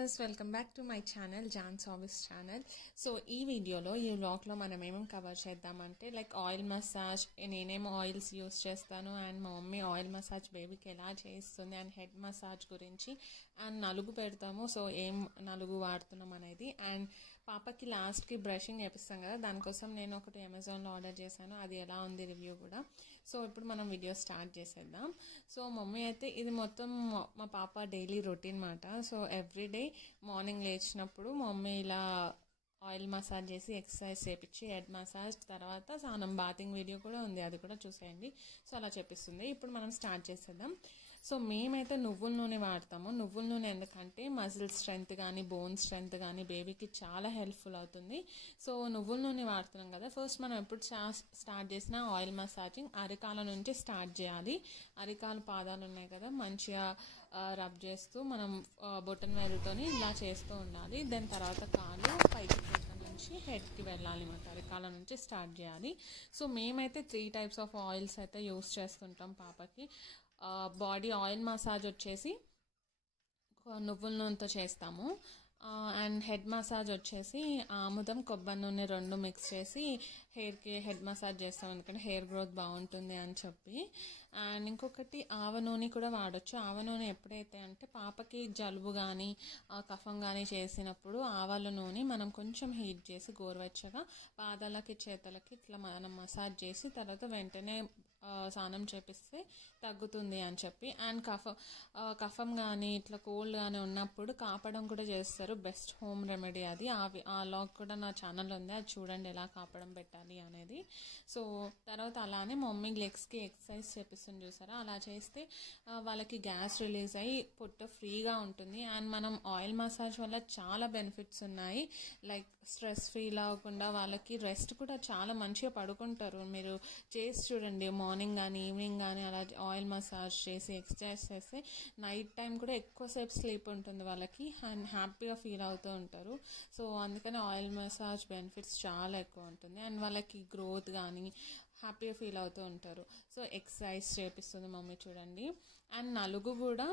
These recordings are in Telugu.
Viewers welcome back to my channel John's hobbies channel. So ఈ వీడియోలో ఈ వ్లాగ్లో మనం ఏమేమి కవర్ చేద్దామంటే లైక్ ఆయిల్ మసాజ్, నేనేమో ఆయిల్స్ యూస్ చేస్తాను అండ్ మా మమ్మీ ఆయిల్ మసాజ్ బేబీకి ఎలా చేస్తుంది అండ్ హెడ్ మసాజ్ గురించి అండ్ నలుగు పెడతాము. సో ఏం నలుగు వాడుతున్నాం అనేది అండ్ పాపకి లాస్ట్కి బ్రషింగ్ చేపిస్తాం కదా, దానికోసం నేను ఒకటి అమెజాన్లో ఆర్డర్ చేశాను. అది ఎలా ఉంది రివ్యూ కూడా. సో ఇప్పుడు మనం వీడియో స్టార్ట్ చేసేద్దాం. సో మమ్మీ అయితే ఇది మొత్తం మా పాప డైలీ రొటీన్ మాట. సో ఎవ్రీడే మార్నింగ్ లేచినప్పుడు మమ్మీ ఇలా ఆయిల్ మసాజ్ చేసి ఎక్సర్సైజ్ చేపించి హెడ్ మసాజ్ తర్వాత స్నానం బాతింగ్ వీడియో కూడా ఉంది, అది కూడా చూసేయండి. సో అలా చేపిస్తుంది. ఇప్పుడు మనం స్టార్ట్ చేసేద్దాం. సో మేమైతే నువ్వుల నూనె వాడతాము. నువ్వుల నూనె ఎందుకంటే మజిల్ స్ట్రెంత్ కానీ బోన్ స్ట్రెంత్ కానీ బేబీకి చాలా హెల్ప్ఫుల్ అవుతుంది. సో నువ్వుల నూనె వాడుతున్నాం కదా, ఫస్ట్ మనం ఎప్పుడు స్టార్ట్ చేసినా ఆయిల్ మసాజింగ్ అరికాల నుంచి స్టార్ట్ చేయాలి. అరికాలు పాదాలు ఉన్నాయి కదా, మంచిగా రబ్ చేస్తూ మనం బొటన్ వేలుతోని ఇలా చేస్తూ ఉండాలి. దాని తర్వాత కాలు పైకి నుంచి హెడ్కి వెళ్ళాలి అన్నమాట. అరికాల నుంచి స్టార్ట్ చేయాలి. సో మేమైతే 3 టైప్స్ ఆఫ్ ఆయిల్స్ అయితే యూస్ చేస్తుంటాం పాపకి. బాడీ ఆయిల్ మసాజ్ వచ్చేసి నువ్వుల నూనెతో చేస్తాము అండ్ హెడ్ మసాజ్ వచ్చేసి ఆముదం కొబ్బరి నూనె 2 మిక్స్ చేసి హెయిర్కి హెడ్ మసాజ్ చేస్తాం, ఎందుకంటే హెయిర్ గ్రోత్ బాగుంటుంది అని చెప్పి. అండ్ ఇంకొకటి ఆవ నూనె కూడా వాడచ్చు. ఆవ నూనె ఎప్పుడైతే అంటే పాపకి జలుబు కానీ కఫం కానీ చేసినప్పుడు ఆవాల నూనె మనం కొంచెం హీట్ చేసి గోరువెచ్చగా పాదాలకి చేతులకి ఇట్లా మనం మసాజ్ చేసి తర్వాత వెంటనే స్నానం చేపిస్తే తగ్గుతుంది అని చెప్పి. అండ్ కఫం కానీ ఇట్లా కోల్డ్ కానీ ఉన్నప్పుడు కాపడం కూడా చేస్తారు. బెస్ట్ హోమ్ రెమెడీ అది. ఆ లాగ్ కూడా నా ఛానల్లో ఉంది, అది చూడండి ఎలా కాపడం పెట్టాలి అనేది. సో తర్వాత అలానే మమ్మీ లెగ్స్కి ఎక్సర్సైజ్ చేపిస్తుంది చూసారా, అలా చేస్తే వాళ్ళకి గ్యాస్ రిలీజ్ అయ్యి పొట్ట ఫ్రీగా ఉంటుంది. అండ్ మనం ఆయిల్ మసాజ్ వల్ల చాలా బెనిఫిట్స్ ఉన్నాయి. లైక్ స్ట్రెస్ ఫీల్ అవ్వకుండా వాళ్ళకి రెస్ట్ కూడా చాలా మంచిగా పడుకుంటారు. మీరు చేసి చూడండి, మార్నింగ్ కానీ ఈవినింగ్ కానీ అలా ఆయిల్ మసాజ్ చేసి ఎక్సర్సైజ్ చేస్తే నైట్ టైం కూడా ఎక్కువసేపు స్లీప్ ఉంటుంది వాళ్ళకి అండ్ హ్యాపీగా ఫీల్ అవుతూ ఉంటారు. సో అందుకని ఆయిల్ మసాజ్ బెనిఫిట్స్ చాలా ఎక్కువ ఉంటుంది అండ్ వాళ్ళకి గ్రోత్ కానీ హ్యాపీగా ఫీల్ అవుతూ ఉంటారు. సో ఎక్సర్సైజ్ చేపిస్తుంది మమ్మీ చూడండి. అండ్ నలుగు కూడా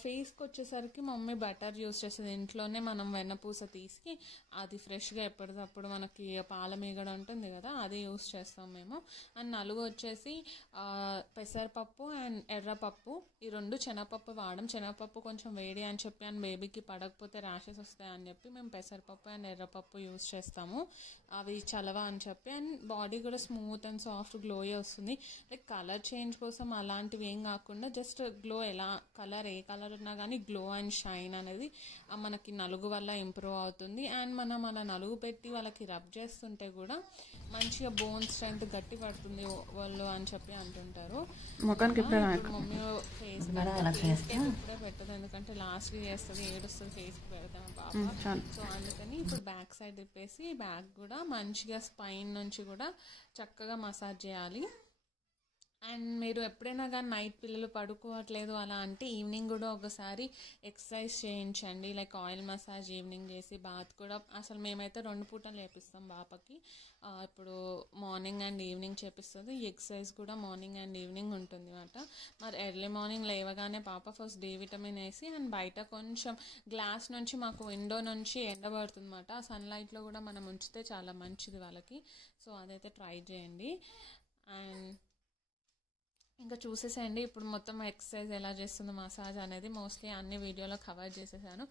ఫేస్కి వచ్చేసరికి మమ్మీ బటర్ యూస్ చేస్తుంది. ఇంట్లోనే మనం వెన్నపూస తీసి అది ఫ్రెష్గా ఎప్పటికప్పుడు మనకి పాల మీగడ ఉంటుంది కదా, అది యూస్ చేస్తాం మేము. అండ్ నలుగు వచ్చేసి పెసరపప్పు అండ్ ఎర్రపప్పు, ఈ 2 శనగపప్పు వాడడం. శనగపప్పు కొంచెం వేడి అని చెప్పి అండ్ బేబీకి పడకపోతే ర్యాషెస్ వస్తాయని చెప్పి మేము పెసరపప్పు అండ్ ఎర్రపప్పు యూస్ చేస్తాము. అవి చలవ అని చెప్పి అండ్ బాడీ కూడా స్మూత్ అండ్ సాఫ్ట్ గ్లోయీ వస్తుంది. లైక్ కలర్ చేంజ్ కోసం అలాంటివి ఏం కాకుండా జస్ట్ గ్లో, ఎలా కలర్ ఏ కలర్ ఉన్నా కానీ గ్లో అండ్ షైన్ అనేది మనకి నలుగు వల్ల ఇంప్రూవ్ అవుతుంది. అండ్ మనం అలా నలుగు పెట్టి వాళ్ళకి రబ్ చేస్తుంటే కూడా మంచిగా బోన్ స్ట్రెంత్ గట్టి పడుతుంది వాళ్ళు అని చెప్పి అంటుంటారు. మమ్మీ ఫేస్ ఇప్పుడే పెట్టదు, ఎందుకంటే లాస్ట్కి చేస్తుంది, ఏడుస్తుంది ఫేస్కి పెడతాను పాప. సో అందుకని ఇప్పుడు బ్యాక్ సైడ్ తిప్పేసి బ్యాక్ కూడా మంచిగా స్పైన్ నుంచి కూడా చక్కగా మసాజ్ చేయాలి. అండ్ మీరు ఎప్పుడైనా కానీ నైట్ పిల్లలు పడుకోవట్లేదు అలా అంటే ఈవినింగ్ కూడా ఒకసారి ఎక్సర్సైజ్ చేయించండి. లైక్ ఆయిల్ మసాజ్ ఈవినింగ్ చేసి బాత్ కూడా. అసలు మేమైతే 2 పూటలు చేపిస్తాం పాపకి. ఇప్పుడు మార్నింగ్ అండ్ ఈవినింగ్ చేపిస్తుంది. ఎక్సర్సైజ్ కూడా మార్నింగ్ అండ్ ఈవినింగ్ ఉంటుంది అన్నమాట. మరి ఎర్లీ మార్నింగ్ లేవగానే పాప ఫస్ట్ డి విటమిన్ వేసి అండ్ బయట కొంచెం గ్లాస్ నుంచి మాకు విండో నుంచి ఎండబడుతుంది అన్నమాట. ఆ సన్లైట్లో కూడా మనం ఉంచితే చాలా మంచిది వాళ్ళకి. సో అదైతే ట్రై చేయండి. అండ్ ఇంకా చూసేసేయండి ఇప్పుడు మొత్తం ఎక్సర్సైజ్ ఎలా చేస్తుందో మసాజ్ అనేది మోస్ట్లీ అన్ని వీడియోలో కవర్ చేసేసాను.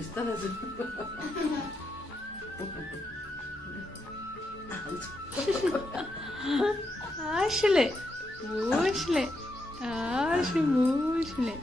ఇస్తాను ఆశలే ఊషలే ఆశ మూషలే.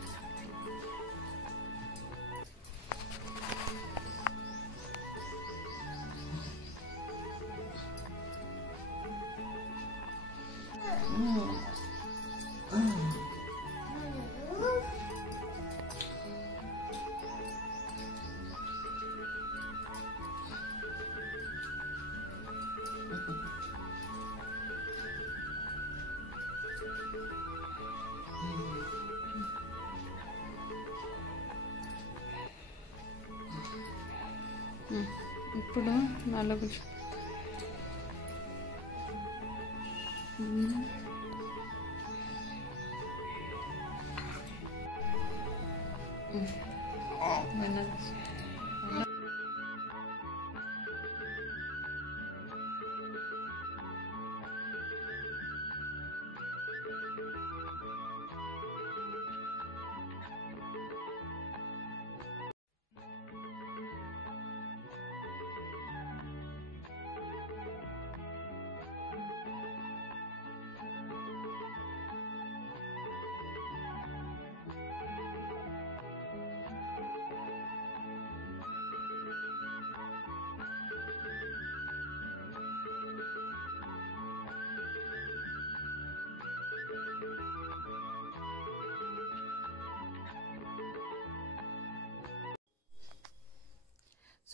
ఇప్పుడు నలుగు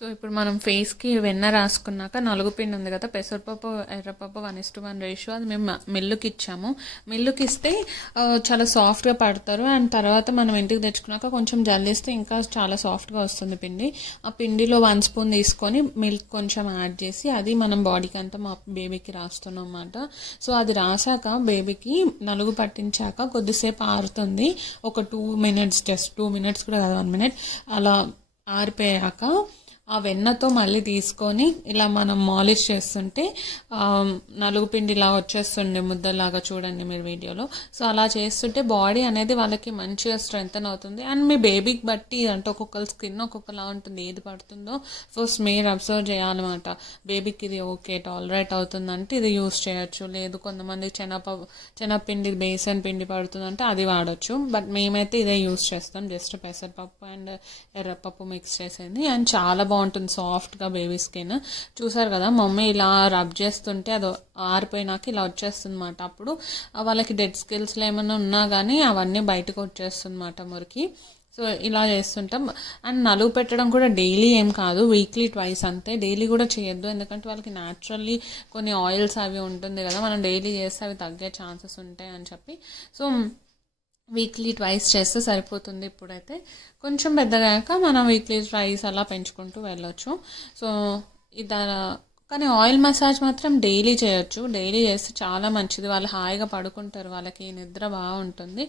సో ఇప్పుడు మనం ఫేస్కి వెన్న రాసుకున్నాక నలుగు పిండి ఉంది కదా, పెసరపప్పు ఎర్రపప్పు 1:1 రేషియో, అది మేము మిల్లుకి ఇచ్చాము. మిల్లుకి ఇస్తే చాలా సాఫ్ట్గా పడతారు. అండ్ తర్వాత మనం ఇంటికి తెచ్చుకున్నాక కొంచెం జల్లిస్తే ఇంకా చాలా సాఫ్ట్గా వస్తుంది పిండి. ఆ పిండిలో 1 స్పూన్ తీసుకొని మిల్క్ కొంచెం యాడ్ చేసి అది మనం బాడీకి అంతా మా బేబీకి రాస్తున్నాం అన్నమాట. సో అది రాసాక బేబీకి నలుగు పట్టించాక కొద్దిసేపు ఆరుతుంది, ఒక 2 minutes, జస్ట్ 2 minutes కూడా కాదు, 1 minute అలా ఆరిపోయాక ఆ వెన్నతో మళ్ళీ తీసుకొని ఇలా మనం మాలిష్ చేస్తుంటే నలుగు పిండి ఇలా వచ్చేస్తుండే ముద్దలాగా, చూడండి మీరు వీడియోలో. సో అలా చేస్తుంటే బాడీ అనేది వాళ్ళకి మంచిగా స్ట్రెంగ్తన్ అవుతుంది. అండ్ మీ బేబీకి బట్టి అంటే ఒక్కొక్కరి స్కిన్ ఒక్కొక్కలా ఉంటుంది, ఏది పడుతుందో ఫస్ట్ మీరు అబ్జర్వ్ చేయాలన్నమాట. బేబీకి ఇది ఓకే టాలరేట్ అవుతుందంటే ఇది యూస్ చేయొచ్చు, లేదు కొంతమంది శనగపిండి బేసన్ పిండి పడుతుందంటే అది వాడచ్చు. బట్ మేమైతే ఇదే యూస్ చేస్తాం, జస్ట్ పెసరపప్పు అండ్ ఎర్రపప్పు మిక్స్ చేసేది. అండ్ చాలా బాగుంటుంది సాఫ్ట్గా బేబీ స్కిన్. చూసారు కదా మమ్మీ ఇలా రబ్ చేస్తుంటే అది ఆరిపోయినాక ఇలా వచ్చేస్తుంది అన్నమాట. అప్పుడు వాళ్ళకి డెడ్ స్కిల్స్లో ఏమైనా ఉన్నా కానీ అవన్నీ బయటకు వచ్చేస్తుంది అన్నమాట మురికి. సో ఇలా చేస్తుంటాం. అండ్ నలుగు పెట్టడం కూడా డైలీ ఏం కాదు, వీక్లీ 2 అంతే. డైలీ కూడా చేయొద్దు, ఎందుకంటే వాళ్ళకి న్యాచురల్లీ కొన్ని ఆయిల్స్ అవి ఉంటుంది కదా, మనం డైలీ చేస్తే అవి తగ్గే ఛాన్సెస్ ఉంటాయి అని చెప్పి సో వీక్లీ 2 చేస్తే సరిపోతుంది. ఇప్పుడైతే కొంచెం పెద్దగాక మనం వీక్లీ 2 అలా పెంచుకుంటూ వెళ్ళొచ్చు. సో ఇది కానీ ఆయిల్ మసాజ్ మాత్రం డైలీ చేయొచ్చు, డైలీ చేస్తే చాలా మంచిది. వాళ్ళు హాయిగా పడుకుంటారు, వాళ్ళకి నిద్ర బాగుంటుంది.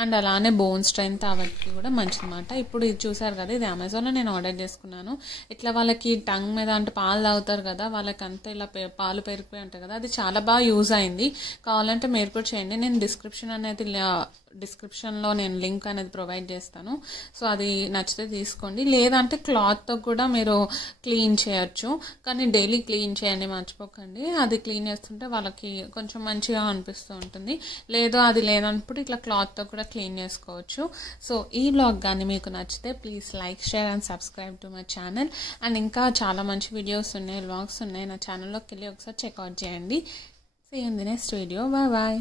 అండ్ అలానే బోన్ స్ట్రెంత్ అవన్నీ కూడా మంచిది అన్నమాట. ఇప్పుడు ఇది చూసారు కదా, ఇది అమెజాన్లో నేను ఆర్డర్ చేసుకున్నాను. ఇట్లా వాళ్ళకి టంగ్ మీద అంటే పాలు తాగుతారు కదా, వాళ్ళకి అంతా ఇలా పాలు పెరిగిపోయి ఉంటాయి కదా, అది చాలా బాగా యూజ్ అయింది. కావాలంటే మీరు కూడా చేయండి, నేను డిస్క్రిప్షన్లో నేను లింక్ అనేది ప్రొవైడ్ చేస్తాను. సో అది నచ్చితే తీసుకోండి, లేదంటే క్లాత్తో కూడా మీరు క్లీన్ చేయొచ్చు. కానీ డైలీ క్లీన్ చేయండి మర్చిపోకండి, అది క్లీన్ చేస్తుంటే వాళ్ళకి కొంచెం మంచిగా అనిపిస్తూ ఉంటుంది. లేదు అది లేనప్పుడు ఇట్లా క్లాత్తో కూడా క్లీన్ చేసుకోవచ్చు. సో ఈ వ్లాగ్ కానీ మీకు నచ్చితే please like, share and subscribe to my channel. And ఇంకా చాలా మంచి వీడియోస్ ఉన్నాయి, వ్లాగ్స్ ఉన్నాయి, నా ఛానల్లోకి వెళ్ళి ఒకసారి చెక్అవుట్ చేయండి. See you in the next video. Bye bye.